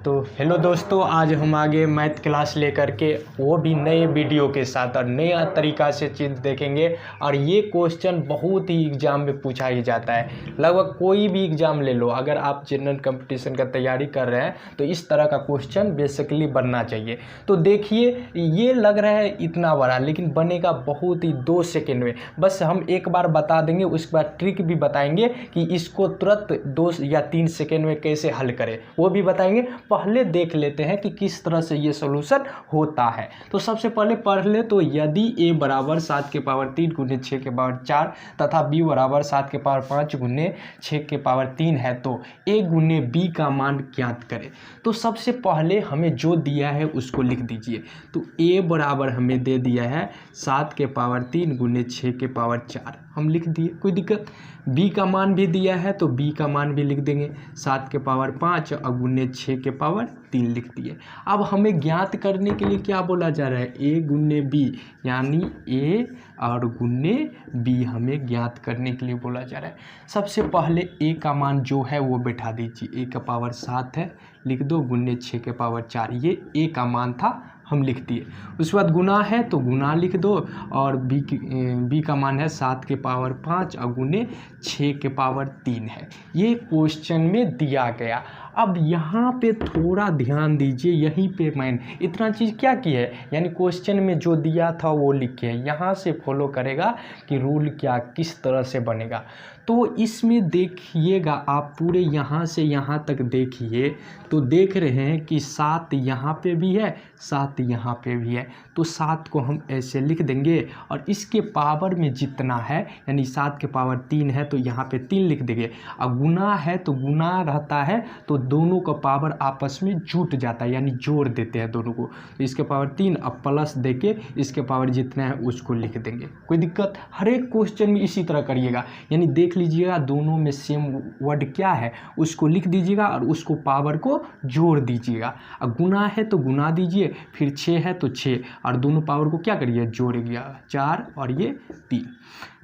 तो हेलो दोस्तों, आज हम आगे मैथ क्लास लेकर के वो भी नए वीडियो के साथ और नया तरीका से चीज़ देखेंगे। और ये क्वेश्चन बहुत ही एग्ज़ाम में पूछा ही जाता है। लगभग कोई भी एग्ज़ाम ले लो, अगर आप जनरल कंपटीशन का तैयारी कर रहे हैं तो इस तरह का क्वेश्चन बेसिकली बनना चाहिए। तो देखिए, ये लग रहा है इतना बड़ा, लेकिन बनेगा बहुत ही 2 सेकेंड में। बस हम एक बार बता देंगे, उसके बाद ट्रिक भी बताएंगे कि इसको तुरंत 2 या 3 सेकेंड में कैसे हल करें, वो भी बताएंगे। पहले देख लेते हैं कि किस तरह से ये सॉल्यूशन होता है। तो सबसे पहले पढ़ ले, तो यदि a बराबर 7 के पावर 3 गुने 6 के पावर 4 तथा b बराबर 7 के पावर 5 गुने 6 के पावर 3 है तो a गुने b का मान ज्ञात करें। तो सबसे पहले हमें जो दिया है उसको लिख दीजिए। तो a बराबर हमें दे दिया है 7 के पावर 3 गुने 6 के पावर 4, हम लिख दिए, कोई दिक्कत। b का मान भी दिया है तो b का मान भी लिख देंगे, 7 के पावर 5 और गुने 6 के पावर 3 लिख दिए। अब हमें ज्ञात करने के लिए क्या बोला जा रहा है, a गुने b, यानी a और गुने b हमें ज्ञात करने के लिए बोला जा रहा है। सबसे पहले a का मान जो है वो बैठा दीजिए, a का पावर 7 है, लिख दो, गुने 6 के पावर 4, ये a का मान था, हम लिख दिए। उसके बाद गुना है तो गुना लिख दो, और b का मान है 7 के पावर 5 और गुने 6 के पावर 3 है, ये क्वेश्चन में दिया गया। अब यहाँ पे थोड़ा ध्यान दीजिए, यहीं पे मैंने इतना चीज़ क्या की है, यानी क्वेश्चन में जो दिया था वो लिखे है, यहाँ से फॉलो करेगा कि रूल क्या किस तरह से बनेगा। तो इसमें देखिएगा आप पूरे यहाँ से यहाँ तक देखिए, तो देख रहे हैं कि 7 यहाँ पे भी है, 7 यहाँ पे भी है, तो 7 को हम ऐसे लिख देंगे। और इसके पावर में जितना है, यानी 7 के पावर 3 है तो यहाँ पे 3 लिख देंगे। और गुना है तो गुना रहता है तो दोनों का पावर आपस में जुट जाता है, यानी जोड़ देते हैं दोनों को। तो इसके पावर 3 अब प्लस देके इसके पावर जितना है उसको लिख देंगे, कोई दिक्कत। हर एक क्वेश्चन में इसी तरह करिएगा, यानी देख लीजिएगा दोनों में सेम वर्ड क्या है उसको लिख दीजिएगा और उसको पावर को जोड़ दीजिएगा। अब गुना है तो गुना दीजिए, फिर 6 है तो 6 और दोनों पावर को क्या करिए, जोड़िएगा, 4 और ये 3।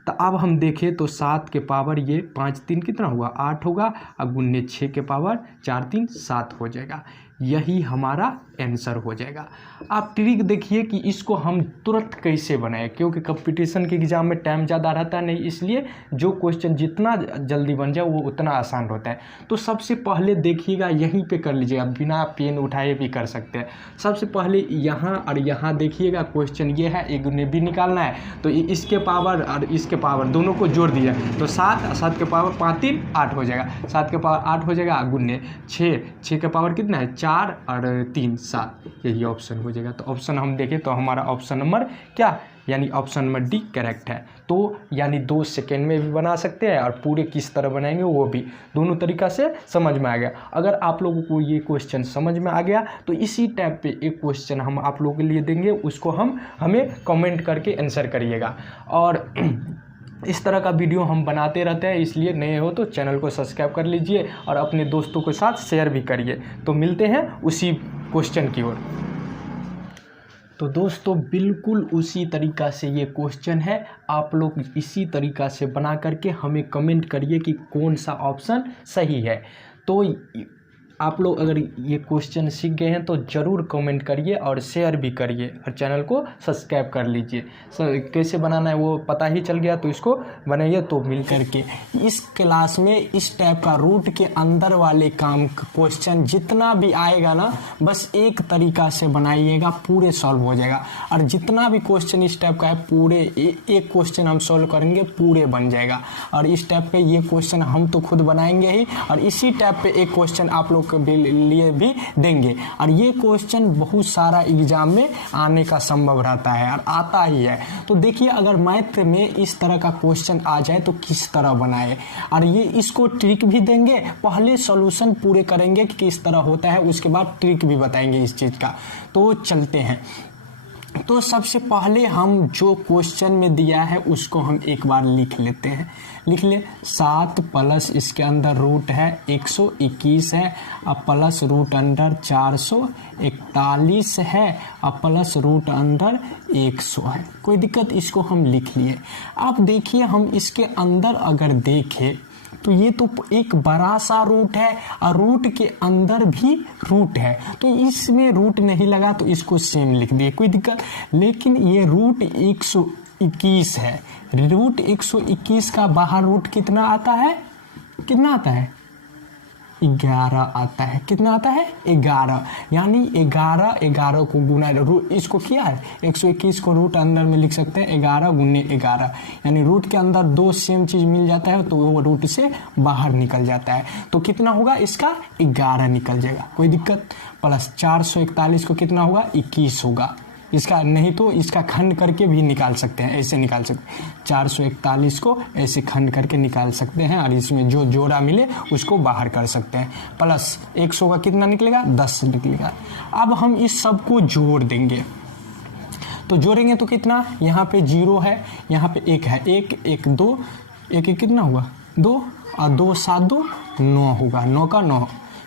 तो अब हम देखें तो 7 के पावर ये 5 3 कितना हुआ, 8 होगा, और गुने 6 के पावर 4 3 7 हो जाएगा, यही हमारा आंसर हो जाएगा। आप ट्रिक देखिए कि इसको हम तुरंत कैसे बनाएं, क्योंकि कंपटीशन के एग्ज़ाम में टाइम ज़्यादा रहता नहीं, इसलिए जो क्वेश्चन जितना जल्दी बन जाए वो उतना आसान होता है। तो सबसे पहले देखिएगा, यहीं पे कर लीजिएगा, बिना पेन उठाए भी कर सकते हैं। सबसे पहले यहाँ और यहाँ देखिएगा, क्वेश्चन ये है, एक गुने b निकालना है, तो इसके पावर और इसके पावर दोनों को जोड़ दिया तो 7 के पावर 5 3 8 हो जाएगा, 7 के पावर 8 हो जाएगा, गुने 6 के पावर कितना है, 4 और 3 7, यही ऑप्शन हो जाएगा। तो ऑप्शन हम देखें तो हमारा ऑप्शन नंबर क्या, यानी ऑप्शन नंबर डी करेक्ट है। तो यानी 2 सेकेंड में भी बना सकते हैं और पूरे किस तरह बनाएंगे वो भी दोनों तरीका से समझ में आ गया। अगर आप लोगों को ये क्वेश्चन समझ में आ गया तो इसी टाइप पे एक क्वेश्चन हम आप लोगों के लिए देंगे, उसको हमें कमेंट करके आंसर करिएगा। और इस तरह का वीडियो हम बनाते रहते हैं, इसलिए नए हो तो चैनल को सब्सक्राइब कर लीजिए और अपने दोस्तों के साथ शेयर भी करिए। तो मिलते हैं उसी क्वेश्चन की ओर। तो दोस्तों बिल्कुल उसी तरीका से ये क्वेश्चन है, आप लोग इसी तरीका से बना करके हमें कमेंट करिए कि कौन सा ऑप्शन सही है। तो आप लोग अगर ये क्वेश्चन सीख गए हैं तो ज़रूर कमेंट करिए और शेयर भी करिए और चैनल को सब्सक्राइब कर लीजिए। कैसे बनाना है वो पता ही चल गया, तो इसको बनाइए। तो मिल करके इस क्लास में इस टाइप का रूट के अंदर वाले काम क्वेश्चन जितना भी आएगा ना, बस एक तरीका से बनाइएगा, पूरे सॉल्व हो जाएगा। और जितना भी क्वेश्चन इस टाइप का है पूरे एक क्वेश्चन हम सॉल्व करेंगे, पूरे बन जाएगा। और इस टाइप के ये क्वेश्चन हम तो खुद बनाएंगे ही, और इसी टाइप पे एक क्वेश्चन आप लोग के लिए भी देंगे। और ये क्वेश्चन बहुत सारा एग्जाम में आने का संभव रहता है और आता ही है। तो देखिए, अगर मैथ में इस तरह का क्वेश्चन आ जाए तो किस तरह बनाए, और ये इसको ट्रिक भी देंगे, पहले सॉल्यूशन पूरे करेंगे कि किस तरह होता है, उसके बाद ट्रिक भी बताएंगे इस चीज़ का। तो चलते हैं। तो सबसे पहले हम जो क्वेश्चन में दिया है उसको हम एक बार लिख लेते हैं। लिख ले, 7 प्लस इसके अंदर रूट है 121 है, अब प्लस रूट अंडर 441 है, अब प्लस रूट अंडर 100 है। कोई दिक्कत, इसको हम लिख लिए। अब देखिए, हम इसके अंदर अगर देखें तो ये तो एक बड़ा सा रूट है और रूट के अंदर भी रूट है, तो इसमें रूट नहीं लगा तो इसको सेम लिख दिए, कोई दिक्कत। लेकिन ये रूट 121 है, रूट 121 का बाहर रूट कितना आता है, कितना आता है, 11 आता है। कितना आता है, 11, यानी 11 को गुना इसको किया है 121 को रूट अंदर में लिख सकते हैं 11 गुने 11, यानी रूट के अंदर दो सेम चीज मिल जाता है तो वो रूट से बाहर निकल जाता है। तो कितना होगा इसका, 11 निकल जाएगा, कोई दिक्कत। प्लस 441 को कितना होगा, 21 होगा। इसका नहीं तो इसका खंड करके भी निकाल सकते हैं, ऐसे निकाल सकते हैं, 441 को ऐसे खंड करके निकाल सकते हैं और इसमें जो जोड़ा मिले उसको बाहर कर सकते हैं। प्लस 100 का कितना निकलेगा, 10 निकलेगा। अब हम इस सब को जोड़ देंगे, तो जोड़ेंगे तो कितना, यहाँ पे 0 है, यहाँ पे 1 है, 1 1 2 1 1 कितना हुआ, 2 और 2 7 2 9 होगा, 9 का 9,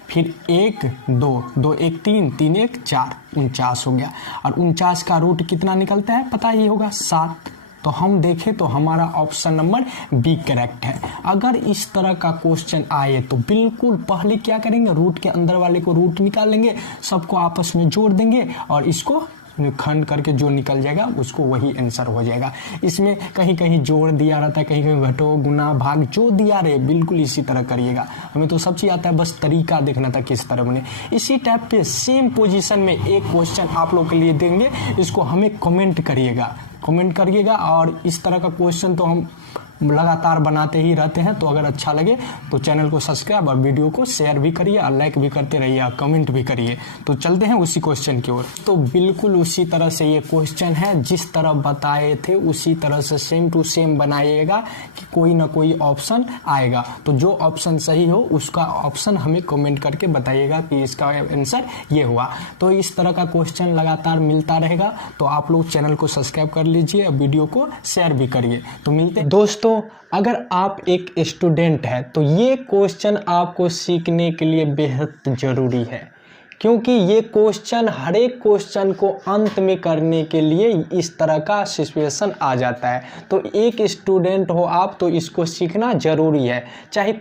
फिर 1 2 2 1 3 3 1 4, 49 हो गया। और 49 का रूट कितना निकलता है पता ही होगा, 7। तो हम देखें तो हमारा ऑप्शन नंबर बी करेक्ट है। अगर इस तरह का क्वेश्चन आए तो बिल्कुल पहले क्या करेंगे, रूट के अंदर वाले को रूट निकाल लेंगे, सबको आपस में जोड़ देंगे और इसको खंड करके जो निकल जाएगा उसको वही आंसर हो जाएगा। इसमें कहीं कहीं जोड़ दिया रहता है, कहीं कहीं घटो गुना भाग जो दिया रहे बिल्कुल इसी तरह करिएगा। हमें तो सब चीज़ आता है, बस तरीका देखना था किस तरह बने। इसी टाइप पे सेम पोजीशन में एक क्वेश्चन आप लोग के लिए देंगे, इसको हमें कमेंट करिएगा और इस तरह का क्वेश्चन तो हम लगातार बनाते ही रहते हैं। तो अगर अच्छा लगे तो चैनल को सब्सक्राइब और वीडियो को शेयर भी करिए और लाइक भी करते रहिए और कमेंट भी करिए। तो चलते हैं उसी क्वेश्चन की ओर। तो बिल्कुल उसी तरह से ये क्वेश्चन है, जिस तरह बताए थे उसी तरह से सेम टू सेम बनाइएगा कि कोई ना कोई ऑप्शन आएगा। तो जो ऑप्शन सही हो उसका ऑप्शन हमें कमेंट करके बताइएगा कि इसका आंसर ये हुआ। तो इस तरह का क्वेश्चन लगातार मिलता रहेगा, तो आप लोग चैनल को सब्सक्राइब कर लीजिए और वीडियो को शेयर भी करिए। तो मिलते हैं दोस्तों। अगर आप एक स्टूडेंट हैं तो ये क्वेश्चन आपको सीखने के लिए बेहद ज़रूरी है, क्योंकि ये क्वेश्चन हर एक क्वेश्चन को अंत में करने के लिए इस तरह का सिचुएशन आ जाता है। तो एक स्टूडेंट हो आप तो इसको सीखना ज़रूरी है। चाहे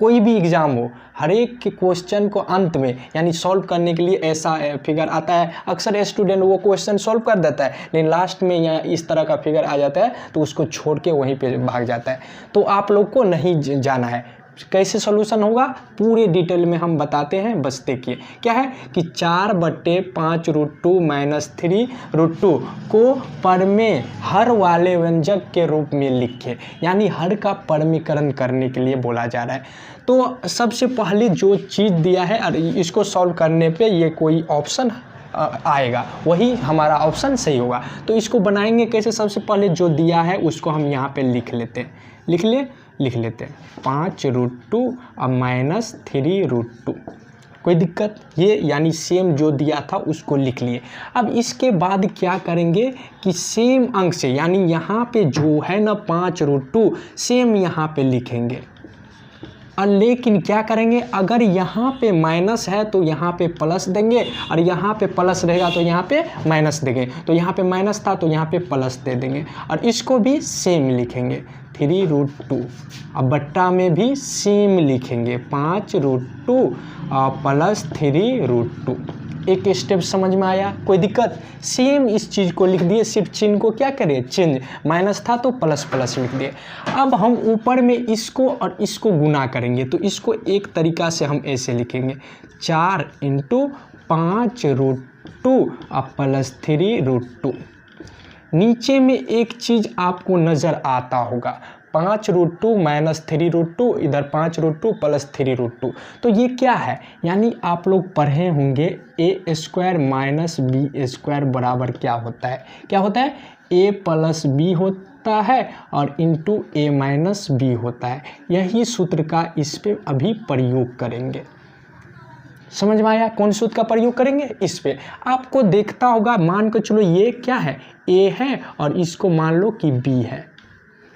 कोई भी एग्ज़ाम हो, हर एक के क्वेश्चन को अंत में यानी सॉल्व करने के लिए ऐसा फिगर आता है। अक्सर स्टूडेंट वो क्वेश्चन सॉल्व कर देता है, लेकिन लास्ट में यहाँ इस तरह का फिगर आ जाता है तो उसको छोड़ के वहीं पे भाग जाता है। तो आप लोग को नहीं जाना है। कैसे सॉल्यूशन होगा पूरे डिटेल में हम बताते हैं, बस देखिए। क्या है कि 4/5√2 - 3√2 को परमेय हर वाले व्यंजक के रूप में लिखे, यानी हर का परमीकरण करने के लिए बोला जा रहा है। तो सबसे पहले जो चीज़ दिया है और इसको सॉल्व करने पे ये कोई ऑप्शन आएगा, वही हमारा ऑप्शन सही होगा। तो इसको बनाएंगे कैसे, सबसे पहले जो दिया है उसको हम यहाँ पे लिख लेते हैं, लिख लेते हैं 5√2 और -3√2, कोई दिक्कत। ये यानी सेम जो दिया था उसको लिख लिए। अब इसके बाद क्या करेंगे कि सेम अंक से, यानी यहाँ पे जो है ना 5√2 सेम यहाँ पे लिखेंगे। और लेकिन क्या करेंगे, अगर यहाँ पे माइनस है तो यहाँ पे प्लस देंगे और यहाँ पे प्लस रहेगा तो यहाँ पे माइनस देंगे। तो यहाँ पे माइनस था तो यहाँ पे प्लस दे देंगे और इसको भी सेम लिखेंगे 3√2। अब बट्टा में भी सेम लिखेंगे 5√2 और +3√2। एक स्टेप समझ में आया, कोई दिक्कत। सेम इस चीज़ को लिख दिए, सिर्फ चिन्ह को क्या करें चेंज, माइनस था तो प्लस लिख दिए। अब हम ऊपर में इसको और इसको गुना करेंगे, तो इसको एक तरीका से हम ऐसे लिखेंगे 4 × 5√2 और +3√2। नीचे में एक चीज़ आपको नज़र आता होगा, 5√2 - 3√2, इधर 5√2 + 3√2। तो ये क्या है, यानी आप लोग पढ़े होंगे a² - b² बराबर क्या होता है, a + b होता है और इंटू a - b होता है। यही सूत्र का इस पे अभी प्रयोग करेंगे। समझ में आया, कौन सूत्र का प्रयोग करेंगे इस पे। आपको देखता होगा, मान के चलो ये क्या है, a है और इसको मान लो कि b है,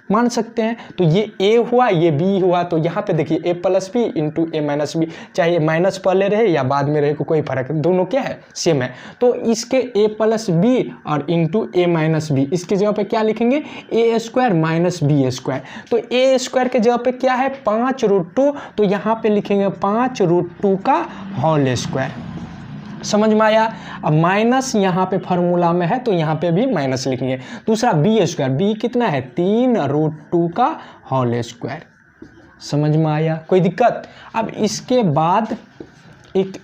मान सकते हैं। तो ये a हुआ, ये b हुआ, तो यहाँ पे देखिए a plus B into a minus B, चाहे माइनस पहले रहे या बाद में रहे कोई फर्क, दोनों क्या है सेम है। तो इसके a प्लस बी और इंटू a माइनस बी, इसकी जगह पे क्या लिखेंगे a square minus B square. तो a स्क्वायर के जगह पे क्या है 5√2, तो यहाँ पे लिखेंगे 5√2 का होल स्क्वायर। समझ में आया। अब माइनस यहाँ पे फार्मूला में है तो यहाँ पे भी माइनस लिखेंगे। दूसरा बी स्क्वायर, बी कितना है 3√2 का होल स्क्वायर। समझ में आया, कोई दिक्कत। अब इसके बाद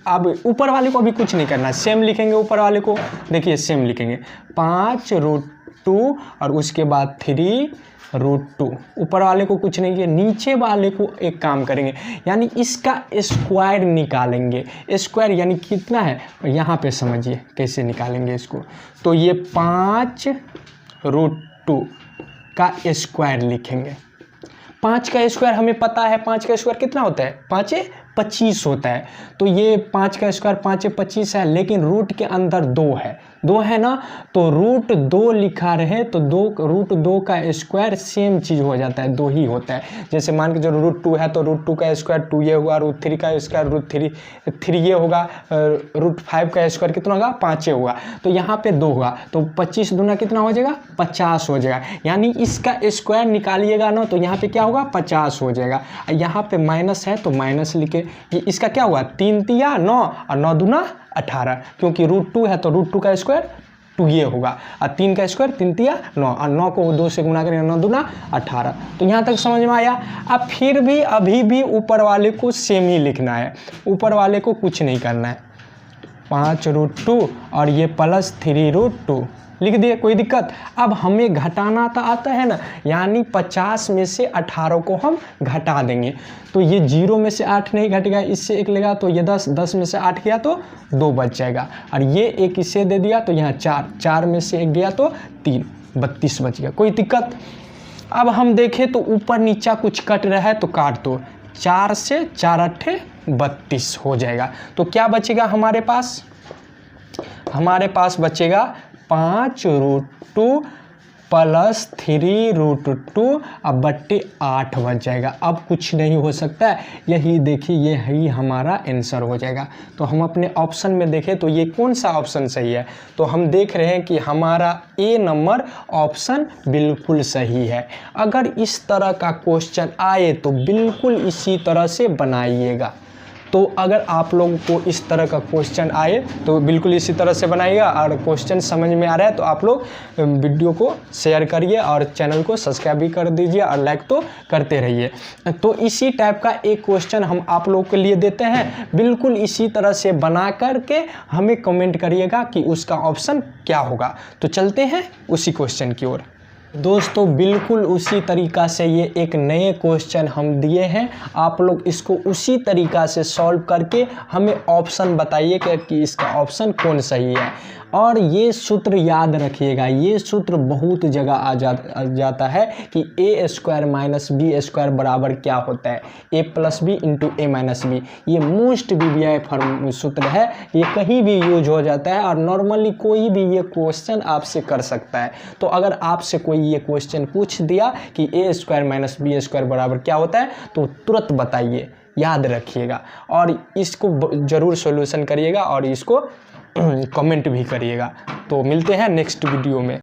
अब ऊपर वाले को अभी कुछ नहीं करना, सेम लिखेंगे ऊपर वाले को। देखिए सेम लिखेंगे 5√2 और उसके बाद 3√2, ऊपर वाले को कुछ नहीं किया। नीचे वाले को एक काम करेंगे, यानी इसका स्क्वायर निकालेंगे। स्क्वायर यानी कितना है यहाँ पे समझिए कैसे निकालेंगे इसको। तो ये 5√2 का स्क्वायर लिखेंगे। 5 का स्क्वायर हमें पता है, 5 का स्क्वायर कितना होता है 5 25 होता है। तो ये 5 का स्क्वायर 5 25 है, लेकिन रूट के अंदर 2 है ना, तो √2 लिखा रहे तो √2 का स्क्वायर सेम चीज़ हो जाता है, 2 ही होता है। जैसे मान के जो √2 है तो √2 का स्क्वायर 2 ये हुआ, √3 का स्क्वायर √3 ये होगा, √5 का स्क्वायर कितना होगा 5 होगा। तो यहाँ पे 2 होगा, तो 25 दूना कितना हो जाएगा 50 हो जाएगा। यानी इसका स्क्वायर निकालिएगा ना तो यहाँ पे क्या होगा 50 हो जाएगा। यहाँ पे माइनस है तो माइनस लिखे, इसका क्या हुआ 3 तिया 9 और 9 दूना 18, क्योंकि √2 है तो √2 का स्क्वायर 2 ये होगा, और 3 का स्क्वायर 3 तिया 9 और 9 को 2 से गुना करेंगे 9 दूना 18। तो यहाँ तक समझ में आया। अब फिर भी अभी भी ऊपर वाले को सेम ही लिखना है, ऊपर वाले को कुछ नहीं करना है। 5√2 और ये प्लस 3√2 लिख दिए, कोई दिक्कत। अब हमें घटाना तो आता है ना, यानी 50 में से 18 को हम घटा देंगे। तो ये 0 में से 8 नहीं घटेगा, इससे 1 लेगा तो ये 10 में से 8 गया तो 2 बच जाएगा, और ये 1 इसे दे दिया तो यहाँ 4 में से 1 गया तो 3, 32 बच गया, कोई दिक्कत। अब हम देखें तो ऊपर नीचा कुछ कट रहा है तो काट दो, 4 से 4 8 32 हो जाएगा। तो क्या बचेगा हमारे पास, हमारे पास बचेगा 5√2 प्लस 3√2 अब बट्टे 8 बच जाएगा। अब कुछ नहीं हो सकता है, यही देखिए यही हमारा आंसर हो जाएगा। तो हम अपने ऑप्शन में देखें तो ये कौन सा ऑप्शन सही है, तो हम देख रहे हैं कि हमारा ए नंबर ऑप्शन बिल्कुल सही है। अगर इस तरह का क्वेश्चन आए तो बिल्कुल इसी तरह से बनाइएगा। तो अगर आप लोगों को इस तरह का क्वेश्चन आए तो बिल्कुल इसी तरह से बनाइएगा, और क्वेश्चन समझ में आ रहा है तो आप लोग वीडियो को शेयर करिए और चैनल को सब्सक्राइब भी कर दीजिए और लाइक तो करते रहिए। तो इसी टाइप का एक क्वेश्चन हम आप लोगों के लिए देते हैं, बिल्कुल इसी तरह से बना करके हमें कमेंट करिएगा कि उसका ऑप्शन क्या होगा। तो चलते हैं उसी क्वेश्चन की ओर। दोस्तों बिल्कुल उसी तरीक़ा से ये एक नए क्वेश्चन हम दिए हैं, आप लोग इसको उसी तरीक़ा से सॉल्व करके हमें ऑप्शन बताइए कि इसका ऑप्शन कौन सही है। और ये सूत्र याद रखिएगा, ये सूत्र बहुत जगह आ जाता है कि ए स्क्वायर माइनस बी स्क्वायर बराबर क्या होता है, ए प्लस बी इंटू ए माइनस बी। ये मोस्ट VBI सूत्र है, ये कहीं भी यूज हो जाता है और नॉर्मली कोई भी ये क्वेश्चन आपसे कर सकता है। तो अगर आपसे कोई ये क्वेश्चन पूछ दिया कि ए स्क्वायर माइनस बी स्क्वायर बराबर क्या होता है तो तुरंत बताइए, याद रखिएगा और इसको ज़रूर सॉल्यूशन करिएगा और इसको कमेंट भी करिएगा। तो मिलते हैं नेक्स्ट वीडियो में।